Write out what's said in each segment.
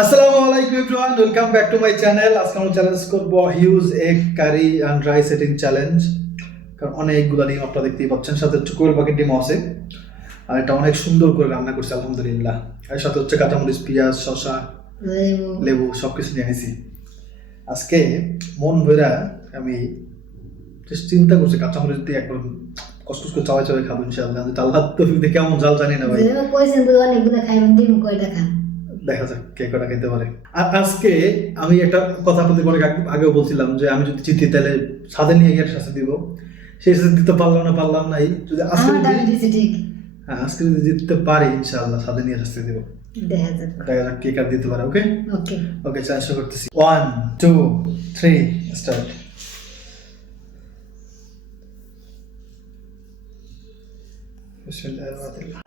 আসসালামু আলাইকুম everyone, welcome back to my channel. আজকে আমরা চ্যালেঞ্জ করব huge egg curry and rice setting challenge. কারণ অনেকগুলো ডিম আপনারা দেখতেই পাচ্ছেন, সাথে হচ্ছে কোয়েল পাখির ডিম আছে। আর এটা অনেক সুন্দর করে রান্না করছে আলহামদুলিল্লাহ। এর সাথে হচ্ছে কাঁচামরিচ, পেঁয়াজ, শসা, লেবু সবকিছু নিয়ে এনেছি। আজকে মন ভরা আমি just চিন্তা করছি কাঁচামরিচ দিয়ে একবার কষ্ট করে চাওয়াই চাওয়াই খাবো ইনশাআল্লাহ। আল্লাহ তৌফিক দিয়ে কেমন জাল জানি না ভাই, কইছেন তো অনেকগুলো খাইবেন, ডিম কয়টা খান? দেখা যাক কে কটা খেতে পারে। আর আজকে আমি একটা কথা আপনাদের অনেক আগেও বলছিলাম যে আমি যদি জিতি তাহলে সাথে নিয়ে গিয়ে শাস্তি দিব। সেই শাস্তি দিতে পারলাম নাই। যদি আজকে আমার দাবি যদি দিছে ঠিক। আজকে যদি জিততে পারি ইনশাআল্লাহ সাথে নিয়ে শাস্তি দিব। দেখা যাক। দেখা যাক কে কার দিতে পারে। ওকে ওকে। ওকে, চ্যালেঞ্জ করতেছি। 1 2 3 স্টার্ট। বিসমিল্লাহির রহমানির রহিম।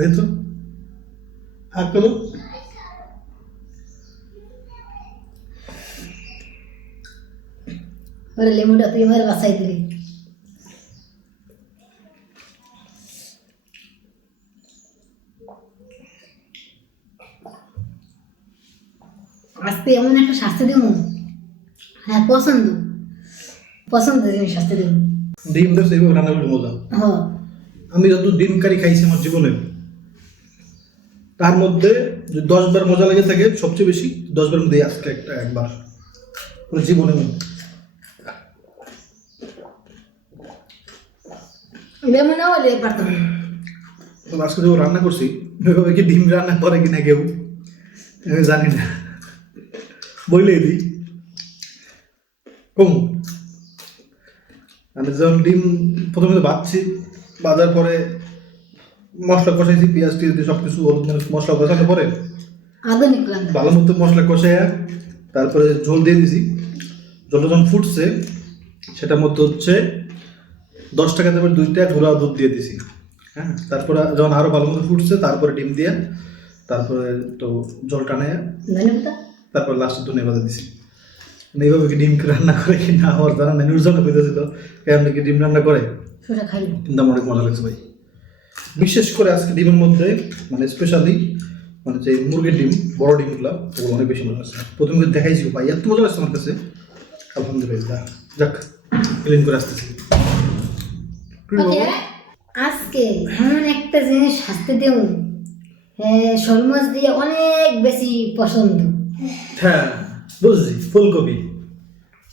এই তো হাত করো। ওরে লেবুটা তুই আমার বাসায় দিলি। আজকে এমন একটা শাস্তি দিব, হ্যাঁ পছন্দ পছন্দ জিনিস শাস্তি দিব। ডিম তো সেইভাবে রান্না করে মজা। হ্যাঁ আমি যত ডিম কারি খাইছি আমার জীবনে, তার মধ্যে যে 10 বার মজা লেগে থাকে সবচেয়ে বেশি, 10 বার মধ্যে আজকে একবার পুরো জীবনে লেমন না হলে পারতাম না। তো আজকে যখন রান্না করছি ওইভাবে কি ডিম রান্না করে কিনা কেউ আমি জানি না, বললেই দিই কম। আমি যখন ডিম প্রথমে তো ভাজছি, ভাজার পরে মশলা কষাইছি, পেঁয়াজ টিয়াজ দিয়ে সব কিছু মশলা কষানোর পরে আধুনিক রান্না। ভালো মতো মশলা কষাইয়া তারপরে ঝোল দিয়ে দিছি। ঝোলটা যখন ফুটছে সেটার মধ্যে হচ্ছে 10 টাকা দামের 2টা গুঁড়া দুধ দিয়ে দিছি। হ্যাঁ, তারপরে যখন আরো ভালো মতো ফুটছে তারপরে ডিম দিয়ে, তারপরে তো জল টানে, ধন্যবাদ। তারপর লাস্টে ধনে পাতা দিছি। মানে এইভাবে কি ডিম রান্না করে কি না আমার জানা নেই, নির্জনে পেতেছিল কেমন কি ডিম রান্না করে, সেটা খাইল। কিন্তু আমার অনেক মজা লাগছে ভাই। বিশেষ করে আজকে ডিমের মধ্যে মানে স্পেশালি মানে যে মুরগির ডিম, বড় ডিমগুলো ওগুলো অনেক বেশি মজা লাগছে। প্রথমে দেখাইছি ভাই, এত মজা লাগছে আমার কাছে, আলহামদুলিল্লাহ। যাক, ক্লিন করে আসতেছি। ওকে, আজকে এমন একটা জিনিস শাস্তি দেব, শোল মাছ দিয়ে অনেক বেশি পছন্দ। হ্যাঁ বুঝছি, ফুলকপি।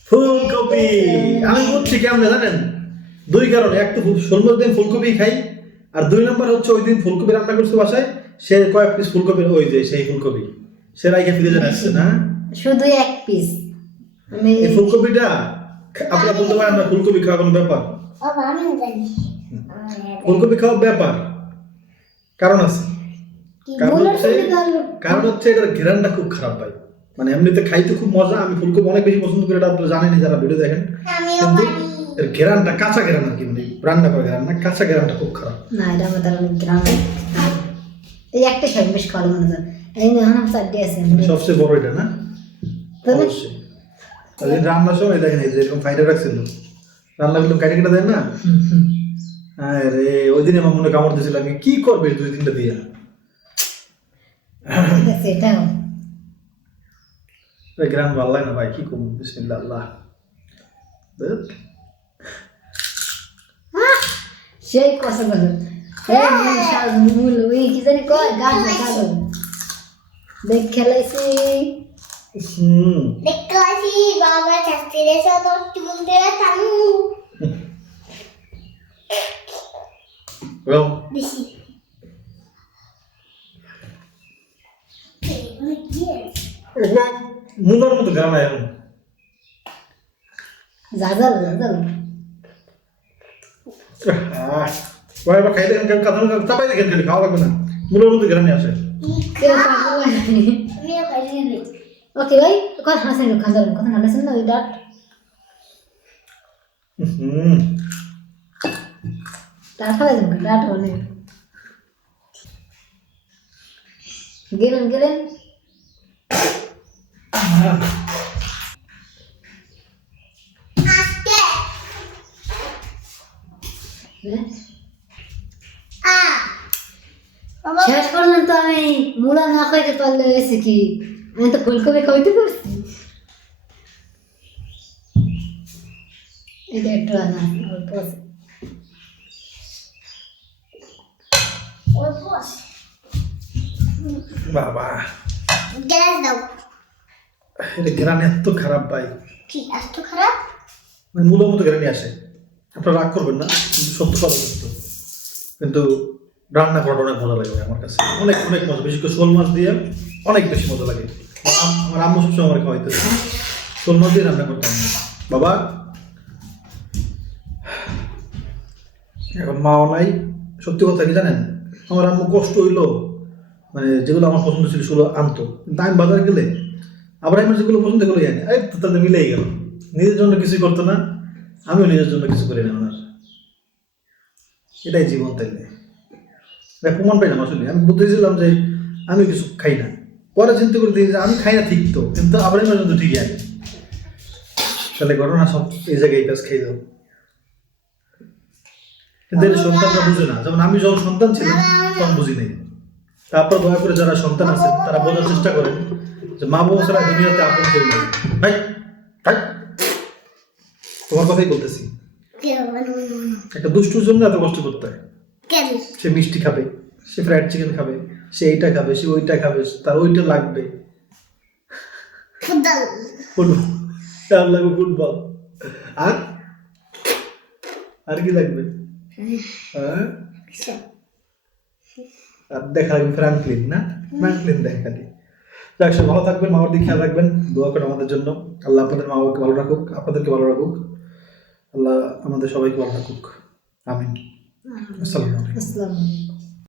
ফুলকপি আমি বুঝছি কেমন জানেন, 2 কারণে। এক তো শোলমাছ দিন ফুলকপি খাই, আর 2 নম্বর হচ্ছে ওই দিন ফুলকপি রান্না করছে বাসায়, সে কয়েক পিস ফুলকপির ওই যে সেই ফুলকপি সে রাইখে ফ্রিজে আসছে না, শুধু এক পিস। আমি এই ফুলকপিটা আপনারা বলতে পারেন না ফুলকপি খাওয়া কোনো ব্যাপার? ফুলকপি খাওয়া ব্যাপার, কারণ আছে। কারণ হচ্ছে এটার ঘেরানটা খুব খারাপ ভাই। মানে এমনিতে খাইতে খুব মজা, আমি ফুলকপি অনেক বেশি পছন্দ করি, এটা আপনারা জানেনই যারা ভিডিও দেখেন। কিন্তু এর ঘেরানটা, কাঁচা ঘেরান আর কি, মানে রান্না করা ঘেরান না, কাঁচা ঘেরানটা খুব খারাপ। না, এটা আমাদের অনেক গ্রাম। এই একটা শাক বেশ খাওয়া মনে হয়। এই না এখন চারটে আছে সবচেয়ে বড় এটা না, অবশ্যই। তাহলে রান্নার সময় দেখেন এই যে এরকম ফাইটার রাখছিল, রান্না করলাম কাটে কেটে দেন না। হ্যাঁ রে, ওই দিন আমার মনে কামড় দিয়েছিল, আমি কি করবে 2-3টা দিয়া। সেটাও গ্রাম ভালো লাগে না ভাই, কি করবো। বিসমিল্লাহ আল্লাহ। সেই কথা বলো। মূল ওই কি জানি কয় গাছ দেখ খেলাইছি। দেখলাছি বাবা শাস্তি দিয়েছে তো চুল দিয়ে টানু বেশি মুলার মতো গ্রাম এখন জাজাল জাজাল এবার খাই দেখেন, কথা চাপাই দেখেন, খালি খাওয়া লাগবে না, মুলার মতো গ্রামে আসে। আমিও খাইছি রে ওকে ভাই, কথা হাসেন খান কথা হাসেন না ওই ডাট ডাট খাওয়া যাবে ডাট অনেক গেলেন আজকে বাবা শেষ করলাম তো আমি মুলা না খাইতে পারলে হয়েছে কি, আমি তো ফুলকপি খাইতে পারছি। এটা একটু আনা অল্প আছে। ওর বস বাবা গ্যাস দাও এটা গ্রামে এত খারাপ ভাই, কি এত খারাপ মানে মুলার মতো গ্রামে আসে। আপনারা রাগ করবেন না, কিন্তু সত্য কথা কিন্তু কিন্তু রান্না করাটা অনেক মজা লাগে ভাই আমার কাছে, অনেক অনেক মজা। বিশেষ করে শোল মাছ দিয়ে অনেক বেশি মজা লাগে। আমার আম্মু সবসময় আমার খাওয়াইতে শোল মাছ দিয়ে রান্না করতাম বাবা। এখন মাও নাই, সত্যি কথা কি জানেন, আমার আম্মু কষ্ট হইলো, মানে যেগুলো আমার পছন্দ ছিল সেগুলো আনতো, কিন্তু আমি বাজারে গেলে আবার আমি যেগুলো পছন্দ এগুলোই আনি, এই তো তাদের মিলেই গেল। নিজের জন্য কিছুই করতো না, আমিও নিজের জন্য কিছু করি না ওনার, এটাই জীবন। তাইলে প্রমাণ পাইলাম আসলে। আমি বুঝতেছিলাম যে আমি কিছু খাই না, পরে চিন্তা করে দিই যে আমি খাই না ঠিক তো, কিন্তু আবার পর্যন্ত ঠিকই আছে। তাহলে ঘটনা সব এই জায়গায় কাজ খাই দাও, কিন্তু এটা সন্তানরা বুঝে না। যেমন আমি যখন সন্তান ছিলাম তখন বুঝি নাই। তারপর দয়া করে যারা সন্তান আছেন তারা বোঝার চেষ্টা করেন যে মা বাবা ছাড়া দুনিয়াতে আপন কেউ নেই। ভাই ভাই তোমার কথাই বলতেছি, একটা দুষ্টুর জন্য এত কষ্ট করতে হয়। কেন সে মিষ্টি খাবে, সে ফ্রাইড চিকেন খাবে, সে এইটা খাবে, সে ওইটা খাবে, তার ওইটা লাগবে, ফুটবল ফুটবল তার লাগবে, ফুটবল আর আর কি লাগবে, হ্যাঁ আর দেখা লাগবে ফ্র্যাঙ্কলিন, না ফ্র্যাঙ্কলিন দেখা খালি। যাক, সব ভালো থাকবেন, মা বাবার দিকে খেয়াল রাখবেন, দোয়া করেন আমাদের জন্য। আল্লাহ আপনাদের মা বাবাকে ভালো রাখুক, আপনাদেরকে ভালো রাখুক, আল্লাহ আমাদের সবাইকে ভালো রাখুক, আমিন। আসসালামু আলাইকুম। আসসালামু আলাইকুম।